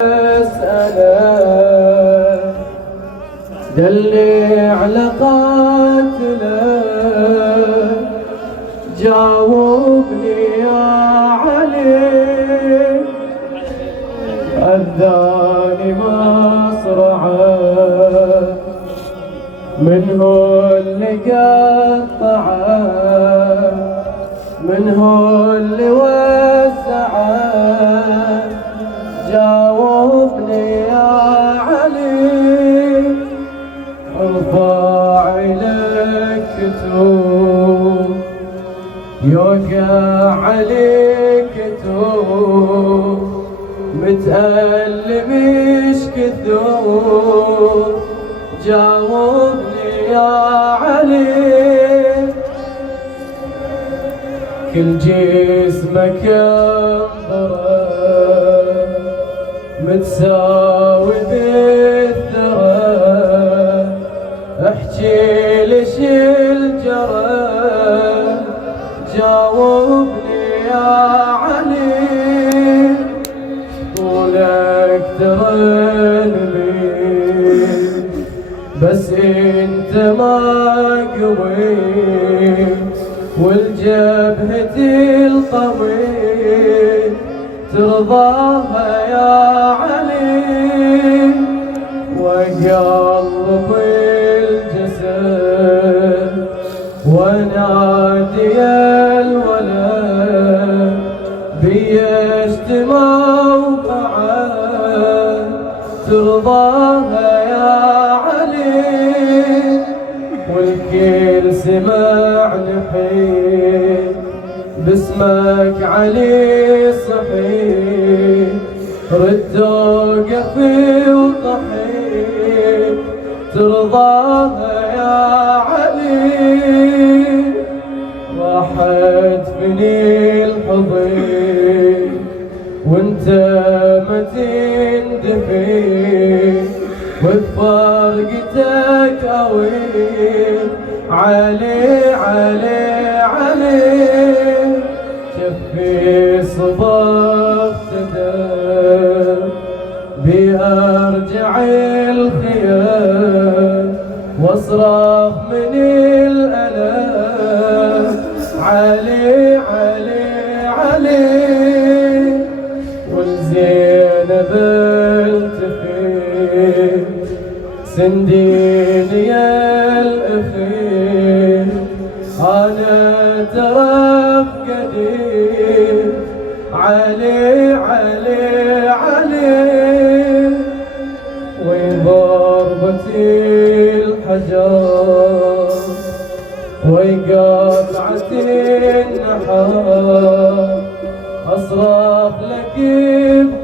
أسأله دلي على قاتله جاوبني يا علي أذاني مصرعه من هو اللي قطعه من هو اللي وسعه جاوبني يا علي ارفع لك كتوب يوقع عليك كتوب متألم ايش كثور جاوبني يا علي كل جسمك انظره متساوي بالثرى احكي ليش الجرى جاوبني يا علي طولك ترنمي بس انت ما قويت والجبهة القوي ترضاها يا علي وقلب الجسد ونادي الولد بيجتمع وقعد ترضاها يا علي والكل سمع نحيد باسمك علي صحيح رد وقفي وطحيت ترضاها يا علي راحت بني الحضيض وانت ما تندفي وبفرقتك اويل علي علي علي شفي صبغت دم بأرجع الخيام واصرخ من الألم علي علي علي والزينب التفت سندين يا الأخي أنا ترى قديم علي علي علي وين ضربتي الحجر وين قطعتي النحر أصرخ لك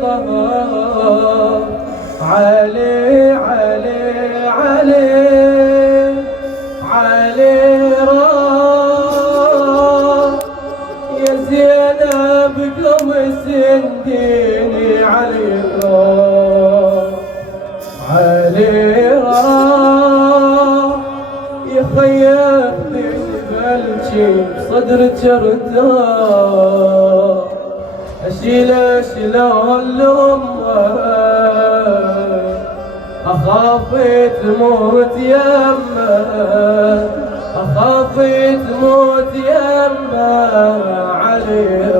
بقهر علي علي علي علي يا زينب قم سنديني علي علي يا خيبني بلجي بصدرك ارتاح اشيل الامه اخاف تموت يمه اخاف تموت يمه علي